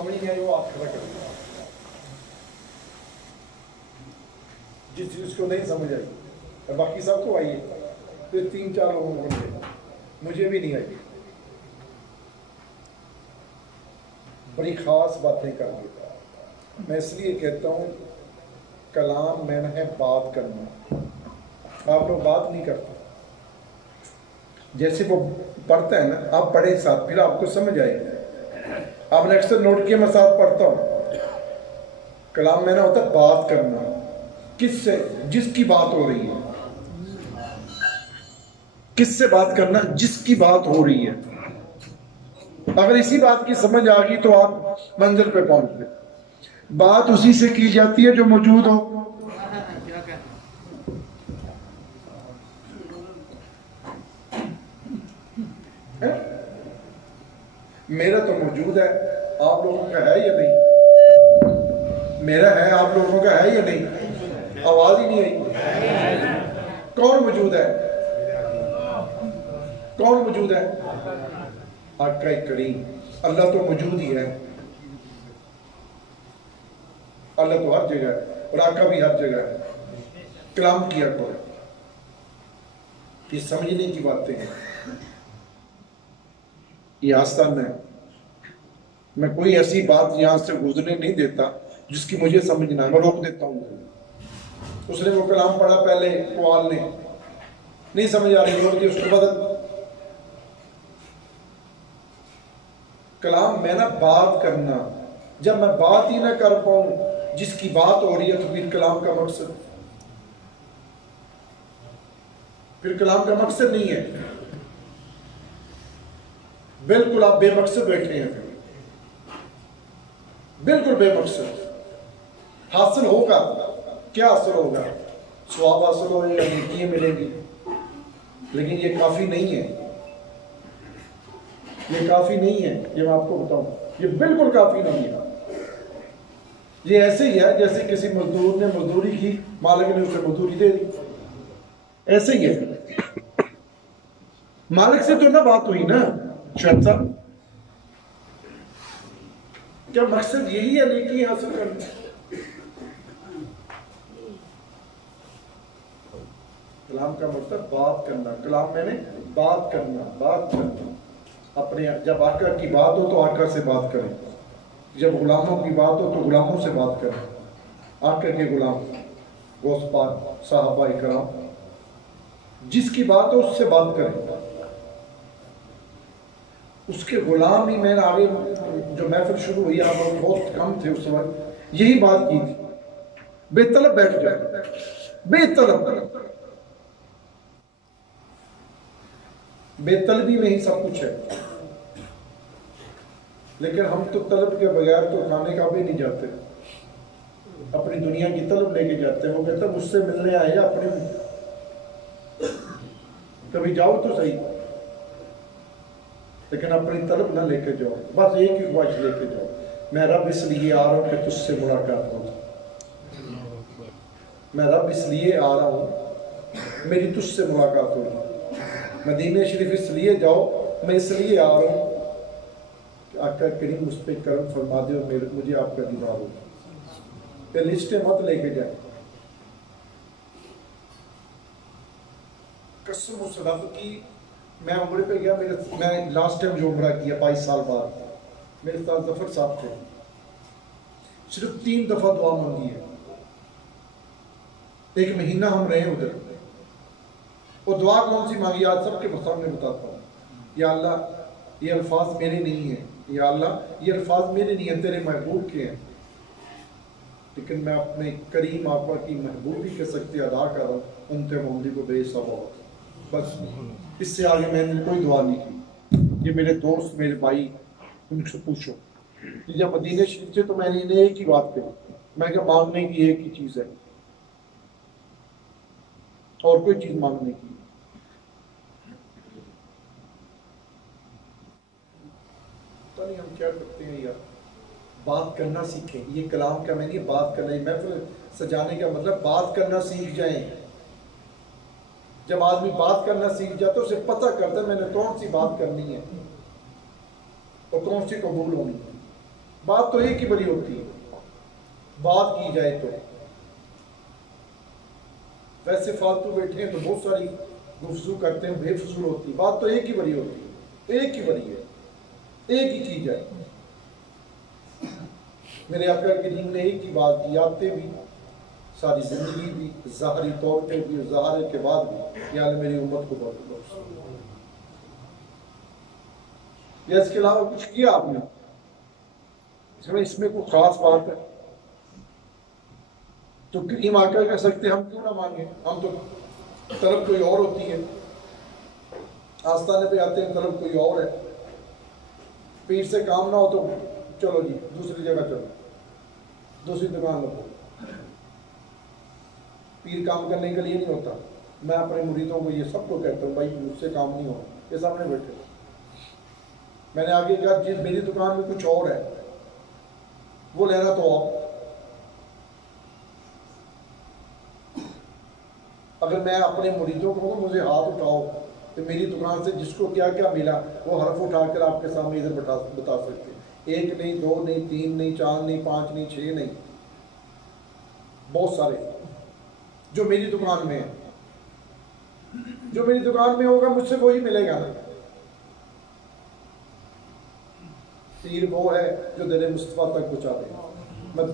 سمجھ نہیں آئی وہ آپ کھڑا کر دیں، جس چیز کو نہیں سمجھ آئی اور باقی سب کو آئی ہے، پھر 3-4 لوگوں کو ملے، مجھے بھی نہیں آئی، بڑی خاص باتیں کر دیتا۔ میں اس لیے کہتا ہوں کلام میں ہے بات کرنا، آپ لوگ بات نہیں کرتے، جیسے وہ پڑھتا ہے نا، آپ پڑھیں ساتھ، پھر آپ کو سمجھ آئے گا۔ آپ نے اکثر نوٹ کیا، میں ساتھ پڑھتا ہوں، کلام میں نہ ہوتا بات کرنا، کس سے؟ جس کی بات ہو رہی ہے۔ کس سے بات کرنا؟ جس کی بات ہو رہی ہے۔ اگر اسی بات کی سمجھ آ گئی تو آپ منزل پہ پہنچ گئے۔ بات اسی سے کی جاتی ہے جو موجود ہو۔ میرا تو موجود ہے، آپ لوگوں کا ہے یا نہیں؟ میرا ہے، آپ لوگوں کا ہے یا نہیں؟ آواز ہی نہیں آئی۔ کون موجود ہے؟ کون موجود ہے؟ آقا کریم، اللہ تو موجود ہی ہے، اللہ تو ہر جگہ ہے اور آقا بھی ہر جگہ ہے۔ کلام کیا کرو، یہ سمجھنے کی باتیں ہیں، یہ آسان ہے۔ میں کوئی ایسی بات یہاں سے گزرنے نہیں دیتا جس کی مجھے سمجھنا ہے، میں روک دیتا ہوں۔ اس نے وہ کلام پڑھا پہلے قوال نے، نہیں سمجھ آ رہی، روک دی، اس کو بدل۔ کلام میں نہ بات کرنا، جب میں بات ہی نہ کر پاؤں جس کی بات ہو رہی ہے تو پھر کلام کا مقصد، پھر کلام کا مقصد نہیں ہے، بالکل آپ بے مقصد بیٹھے ہیں، بالکل بے مقصد۔ حاصل ہوگا کیا؟ حاصل ہوگا ثواب حاصل ہو یا نیکیاں ملیں گی، لیکن یہ کافی نہیں ہے، یہ کافی نہیں ہے، یہ میں آپ کو بتاؤں، یہ بالکل کافی نہیں ہے۔ یہ ایسے ہی ہے جیسے کسی مزدور نے مزدوری کی، مالک نے اسے مزدوری دے دی، ایسے ہی ہے۔ مالک سے تو نہ بات ہوئی نا، شاید صاحب، کیا مقصد یہی ہے نیکی حاصل کرنا؟ کلام کا مطلب بات کرنا، کلام میں نے بات کرنا، بات کرنا اپنے، جب آقا کی بات ہو تو آقا سے بات کریں، جب غلاموں کی بات ہو تو غلاموں سے بات کریں، آقا کے غلام، غوث پاک، صحابہ کرام، جس کی بات ہو اس سے بات کریں۔ اس کے غلام ہی، میں نے آگے جو محفل شروع ہوئی، آپ لوگ بہت کم تھے اس وقت، یہی بات کی تھی، بے طلب بیٹھ جائے، بے طلب، بے طلبی میں ہی سب کچھ ہے۔ لیکن ہم تو طلب کے بغیر تو کھانے کا بھی نہیں جاتے، اپنی دنیا کی طلب لے کے جاتے ہیں۔ وہ کہتے ہیں مجھ سے ملنے آئے اپنے، کبھی جاؤ تو صحیح، لیکن اپنی طلب نہ لے کے جاؤ، بس ایک ہی خواہش لے کے جاؤ، میں رب اس لیے آ رہا ہوں کہ تجھ سے ملاقات ہو، میں رب اس لیے آ رہا ہوں میری تجھ سے ملاقات ہو۔ مدینہ شریف اس لیے جاؤ، میں اس لیے آ رہا ہوں کہ آقا کریم اس پہ کرم فرما دے اور مجھے آپ کا دیدار ہو۔ کہ لسٹیں مت لے کے جائیں۔ قسم و صداقت کی، میں عمرے پہ گیا، میں لاسٹ ٹائم جو عمرہ کیا 22 سال بعد، میرے ساتھ ظفر صاحب تھے، صرف 3 دفعہ دعا مانگی ہے، 1 مہینہ ہم رہے ادھر۔ وہ دعا کون سی مانگی آج سب کے سامنے بتاتا ہوں۔ یا اللہ یہ الفاظ میرے نہیں ہیں، یا اللہ یہ الفاظ میرے نہیں ہیں، تیرے محبوب کے ہیں، لیکن میں اپنے کریم آقا کی محبوبی کے سکتے ادا کر رہا ہوں، امت محمدی کو بے ثواب، بس اس سے آگے میں نے کوئی دعا نہیں کی۔ یہ میرے دوست، میرے بھائی، ان سے پوچھو، جب مدینہ شریف سے تو میں نے انہیں ایک ہی بات کہی، میں کہ مانگنے کی ایک ہی چیز ہے، اور کوئی چیز مانگنے کی۔ پتہ نہیں ہم کیا کرتے ہیں یار، بات کرنا سیکھیں۔ یہ کلام کا میں نہیں، بات کرنا، یہ محفل سجانے کا مطلب بات کرنا سیکھ جائیں۔ جب آدمی بات کرنا سیکھ جاتا ہے اسے پتہ کرتا ہے میں نے کون سی بات کرنی ہے اور کون سی قبول ہونی ہے۔ بات تو ایک ہی بڑی ہوتی ہے، بات کی جائے تو ویسے فالتو بیٹھے ہیں تو بہت ساری گفتگو کرتے ہیں، بے فضول ہوتی، بات تو ایک ہی بڑی ہوتی ہے، ایک ہی بڑی ہے، ایک ہی چیز ہے۔ میرے آقا کے دین نے ایک ہی بات کی، آتے بھی ساری زندگی بھی، ظاہری طور پہ بھی، ظاہر کے بعد بھی، یا میری امت کو بخش۔ یا اس کے علاوہ کچھ کیا آپ نے؟ اس میں کوئی خاص بات ہے تو کریم آقا کہہ سکتے ہم کیوں نہ مانگیں؟ ہم تو طلب کوئی اور ہوتی ہے، آستانے پہ آتے ہیں طلب کوئی اور ہے، پیر سے کام نہ ہو تو چلو جی دوسری جگہ چلو، دوسری دکان لگو۔ پیر کام کرنے کے لیے نہیں ہوتا۔ میں اپنے مریدوں کو یہ سب کو کہتا ہوں بھائی مجھ سے کام نہیں ہو، یہ سامنے بیٹھے، میں نے آگے کہا جس میری دکان میں کچھ اور ہے وہ لینا تو آپ، اگر میں اپنے مریدوں کو مجھے ہاتھ اٹھاؤ تو میری دکان سے جس کو کیا کیا ملا وہ حرف اٹھا کر آپ کے سامنے ادھر بتا سکتے ہیں، ایک نہیں، دو نہیں، تین نہیں، چار نہیں، پانچ نہیں، چھ نہیں، بہت سارے جو میری دکان میں ہے، جو میری دکان میں ہوگا مجھ سے وہی ملے گا نا۔ پیر وہ ہے جو دل مصطفیٰ تک پہنچا دے، میں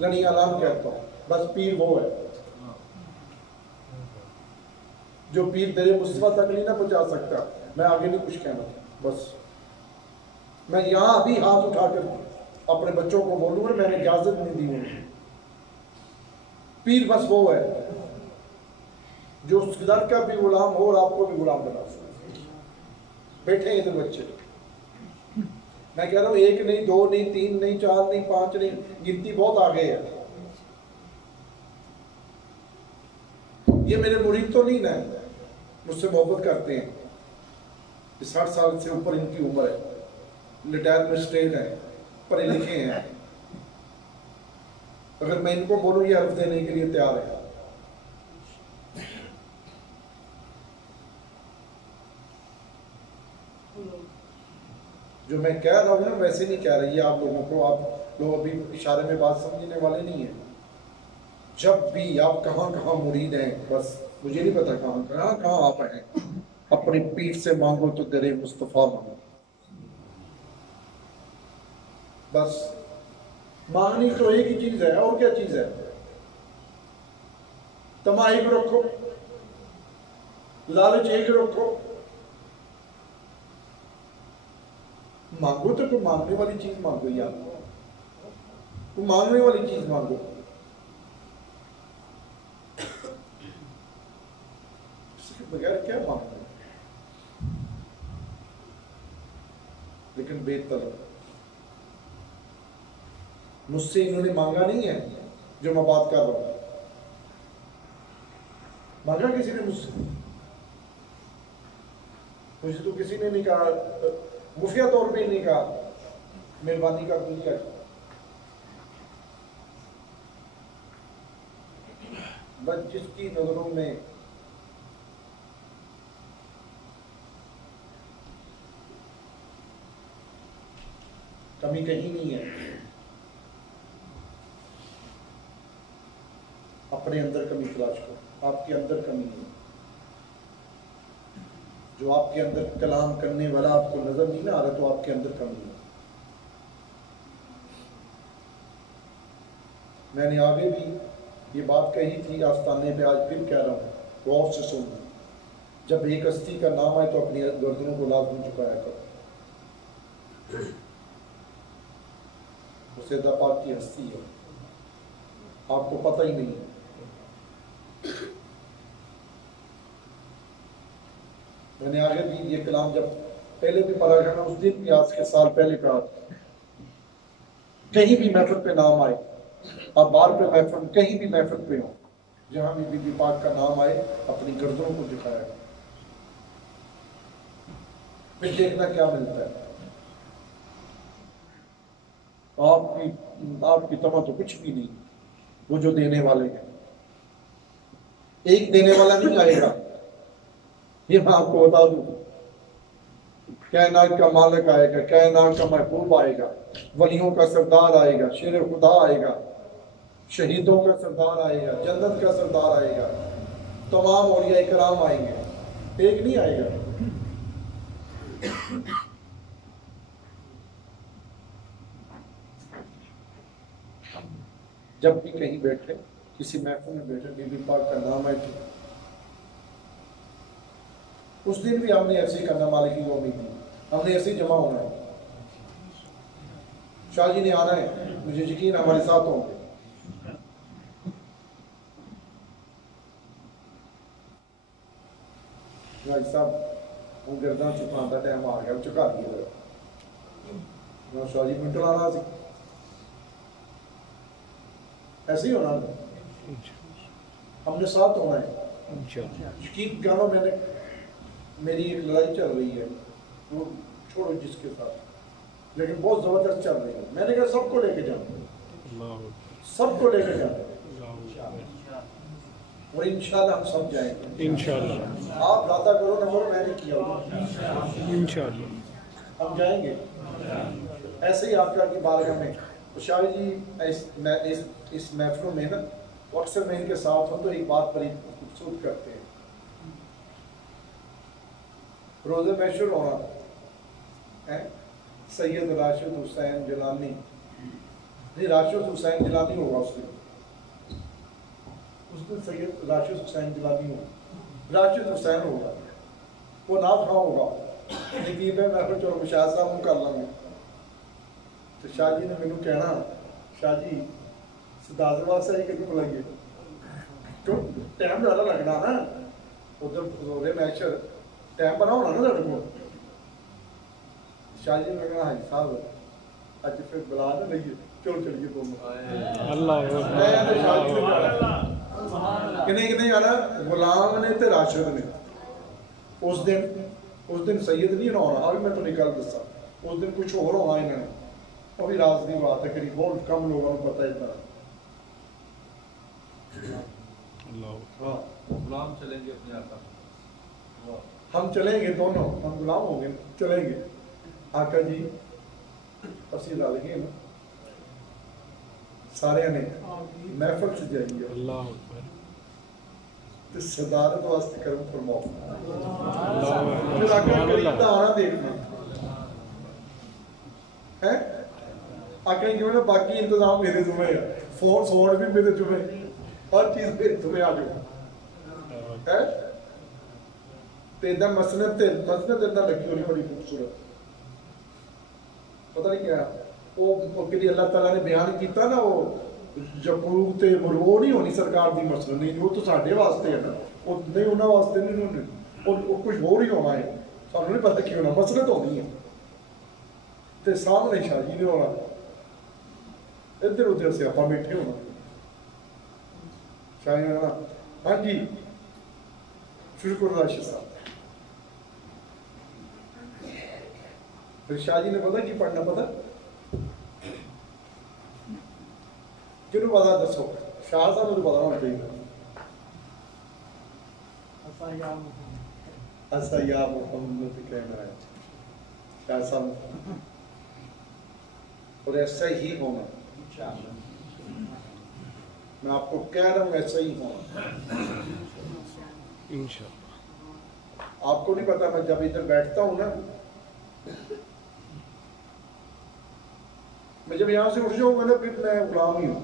لڑی اعلان کہتا ہوں، بس پیر وہ ہے جو پیر دل مصطفیٰ تک نہیں نہ پہنچا سکتا، میں آگے نہیں کچھ کہنا، بس میں یہاں ابھی ہاتھ اٹھا کر اپنے بچوں کو بولوں گا میں نے اجازت نہیں دی انہیں، پیر بس وہ ہے جو اس در کا بھی غلام ہو اور آپ کو بھی غلام بنا سکتے۔ بیٹھے ہیں ادھر بچے، میں کہہ رہا ہوں ایک نہیں، دو نہیں، تین نہیں، چار نہیں، پانچ نہیں، گنتی بہت آگے ہے۔ یہ میرے مرید تو نہیں نا، مجھ سے محبت کرتے ہیں، 60 سال سے اوپر ان کی عمر ہے، ریٹائر مسٹریٹ ہیں، پڑھے لکھے ہیں، اگر میں ان کو بولوں یہ حرف دینے کے لیے تیار ہے۔ جو میں کہہ رہا ہوں نا ویسے نہیں کہہ رہی ہے آپ لوگوں کو، آپ لوگ ابھی اشارے میں بات سمجھنے والے نہیں ہیں۔ جب بھی آپ کہاں کہاں مرید ہیں، بس مجھے نہیں پتا کہاں کہاں آپ ہیں، اپنی پیٹھ سے مانگو تو در مصطفیٰ مانگو، بس مانگنی تو ایک ہی چیز ہے، اور کیا چیز ہے؟ تما ایک رکھو، لالچ ایک رکھو، مانگو تو کوئی مانگنے والی چیز مانگو، یار کوئی مانگنے والی چیز مانگو، اس کے بغیر کیا مانگو؟ لیکن بے طلب، مجھ سے انہوں نے مانگا نہیں ہے جو میں بات کر رہا ہوں، مانگا کسی نے مجھ سے؟ مجھے تو کسی نے نہیں کہا، خفیہ طور پہ ہی نہیں کہا مہربانی کر دیجیے، بس جس کی نظروں میں کمی کہیں نہیں ہے، اپنے اندر کمی تلاش کرو، آپ کے اندر کمی نہیں، جو آپ کے اندر کلام کرنے والا آپ کو نظر نہیں نہ آ رہا تو آپ کے اندر کمی ہے۔ میں نے آگے بھی یہ بات کہی تھی آستانے پہ، آج پھر کہہ رہا ہوں، غور سے سننا، جب ایک ہستی کا نام آئے تو اپنی گردنوں کو لازم جھکایا کرو، وہ سیدہ پاک کی ہستی ہے، آپ کو پتہ ہی نہیں ہے۔ میں نے آگے بھی یہ کلام جب پہلے بھی پڑھا کرنا، اس دن بھی آج کے سال پہلے کہا، کہیں بھی محفل پہ نام آئے، آپ بار پہ محفل، کہیں بھی محفل پہ ہو، جہاں بھی بی بی پاک کا نام آئے اپنی گردنوں کو جھکایا، پھر دیکھنا کیا ملتا ہے۔ آپ کی تمہ تو کچھ بھی نہیں، وہ جو دینے والے ہیں، ایک دینے والا نہیں آئے گا، یہ میں آپ کو بتا دوں، کائنات کا مالک آئے گا، کائنات کا محبوب آئے گا، ولیوں کا سردار آئے گا، شیر خدا آئے گا، شہیدوں کا سردار آئے گا، جنت کا سردار آئے گا، تمام اولیاء کرام آئیں گے، ایک نہیں آئے گا۔ جب بھی کہیں بیٹھے، کسی محفل میں بیٹھے، بی بی پاک کا نام آئے، اس دن بھی ہم نے ایسے کرنا، مالک یوم الدین، ہم نے ایسے جمع ہونا ہے۔ شاہ جی نے آنا ہے، مجھے یقین ہمارے ساتھ ہوں گے۔ بھائی صاحب ہوں گردان چکان کا ٹائم آ گیا، چکا دیے ذرا شاہ جی منٹر آنا سی ایسے ہی ہونا، ہم نے ساتھ ہونا ہے۔ یقین کرو، میں نے میری ایک لڑائی چل رہی ہے، وہ چھوڑو جس کے ساتھ، لیکن بہت زبردست چل رہی ہے۔ میں نے کہا سب کو لے کے جاؤں، سب کو لے کے جاؤں، اور انشاءاللہ ہم سب جائیں گے انشاءاللہ۔ آپ رابطہ کرو نہ کرو، میں نے کیا ہوگا انشاءاللہ ہم جائیں گے ایسے ہی آپ کی بارگاہ میں۔ شاہ جی اس محفلوں میں نا اکثر میں ان کے ساتھ ہوں تو ایک بات بڑی خوبصورت کرتے ہیں، روزے محشر ہونا، سید راشد حسین جیلانی، نہیں راشد حسین جیلانی ہوگا اس دن سید راشد حسین جیلانی ہوگا، راشد حسین ہوگا، وہ نعت خواں ہوگا، نقیب ہے، میں چلو شاہ صاحب ہم کر لیں گے۔ تو شاہ جی نے مینوں کہنا، شاہ جی سداز واسطے ہی کدی بلائیے، تو ٹائم زیادہ لگنا نا، ادھر روزے محشر ٹائم بنا ہونا نا لڑکوں۔ شاہ جی نے کہنا حاجی صاحب اج پھر بلا نہ لئیے، چلو چلیے دونوں اللہ کنے جانا، غلام نے تے راشد نے۔ اس دن سید نہیں ہونا، ابھی میں تو نکل دسا، اس دن کچھ اور ہونا انہوں نے، وہ بھی راز نہیں بات ہے، کہ بہت کم لوگوں کو پتہ ہے اتنا۔ غلام چلیں گے اپنے آقا، ہم چلیں گے دونوں، ہم غلام ہوں گے، چلیں گے آقا جی، اسی رل گئے نا سارے نے محفل سے جائیں گے، اللہ تو صدارت واسطے کرم فرماؤ، پھر آقا کریم دا آنا دیکھنا ہے۔ آقا جی کہنا باقی انتظام میرے ذمہ ہے، فون بھی میرے ذمہ، ہر چیز میرے ذمہ آ جاؤ ہے۔ تو ادھر مسند ادھر لگی ہونی بڑی خوبصورت، پتہ نہیں کیا وہ کدی اللہ تعالیٰ نے بیان کیتا نا، وہ یقوب تے وہ نہیں ہونی سرکار دی مسند، نہیں وہ تو ساڈے واسطے ہے نا، وہ نہیں انہاں واسطے نہیں، وہ کچھ ہو ہی ہونا ہے، سانوں نہیں پتہ کی ہونا، مسند ہونی ہے۔ تے سامنے شاہ جی نے ہونا، ادھر ادھر سے آپ بیٹھے ہونا، شاہ جی نے ہونا ہاں جی شکر راشد صاحب۔ پھر شاہ جی نے پتا کی پڑھنا، پتا کنوں پتا دسو، شاہ صاحب نے پتا ہونا چاہیے، ایسا یا محمد کہنا ہے شاہ صاحب، اور ایسا ہی ہونا، میں آپ کو کہہ رہا ہوں ایسا ہی ہونا انشاءاللہ۔ آپ کو نہیں پتا، میں جب ادھر بیٹھتا ہوں نا، میں جب یہاں سے اٹھ جاؤں گا نا، پھر میں غلام ہی ہوں،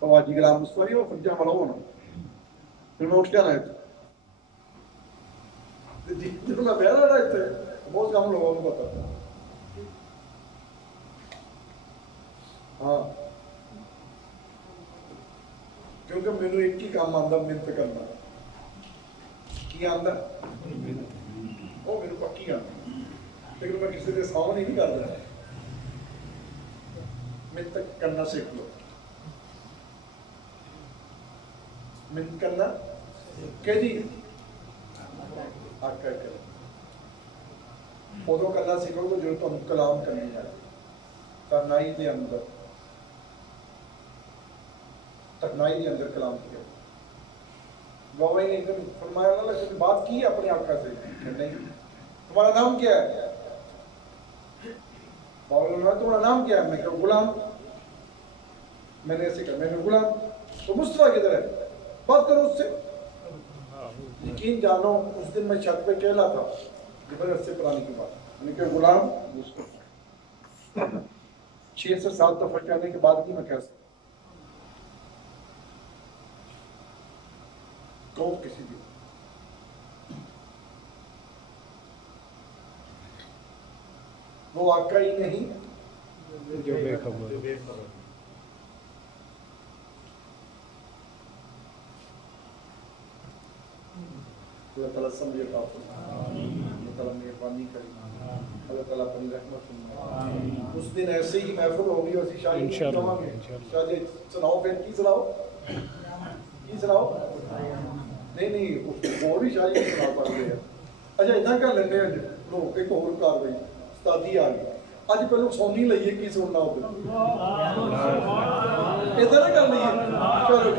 خواجی غلام مصطفی اور فرجہ والا ہونا، پھر میں اٹھ جانا ہے جب میں بیٹھ رہا تھا، بہت کم لوگوں کو پتا تھا۔ ہاں کیونکہ میرے ایک ہی کام آتا محنت کرنا، کی آتا وہ میرے پکی آتا، لیکن میں کسی کے سامنے نہیں کر رہا، محنت کرنا سیکھ لو، محنت کرنا کہ جی آقا کرے ادو کرنا سیکھو گے جو تم کلام کرنی ہے، تنہائی دے اندر، تنہائی دے اندر کلام کیا، بابا نے فرمایا اللہ نے بات کی ہے اپنے آقا سے کہ نہیں، تمہارا نام کیا ہے؟ تمہارا نام کیا ہے؟ میں کہا غلام. میں نے ایسے کہا میں نے غلام. تو مصطفیٰ کدھر ہے؟ بات کرو اس سے. یقین جانو اس دن میں چھت پہ کہلا تھا جبر سے پرانی کی بات. میں نے کہا غلام 6 سے 7 دفعہ کہنے کے بعد بھی میں کہہ سکتا کہو کسی بھی. وہ آقا ہی نہیں جو بے خبر. اللہ تعالیٰ سمجھے عطا فرمائے. اللہ تعالیٰ مہربانی کرے. اللہ تعالیٰ اپنی رحمت فرمائے. اس دن ایسے ہی محفل ہوگی ویسی شاہی انشاءاللہ. شاہ جی سناؤ پھر کی سناؤ کی سناؤ. نہیں اس اور بھی شاہ جی سنا پڑتے ہیں. اچھا اتنا کر لینے لوگ ایک اور کاروائی استادی آ گئی. اج پہلو سونی لئیے کی سننا ہو ادھر کر لیے. چلو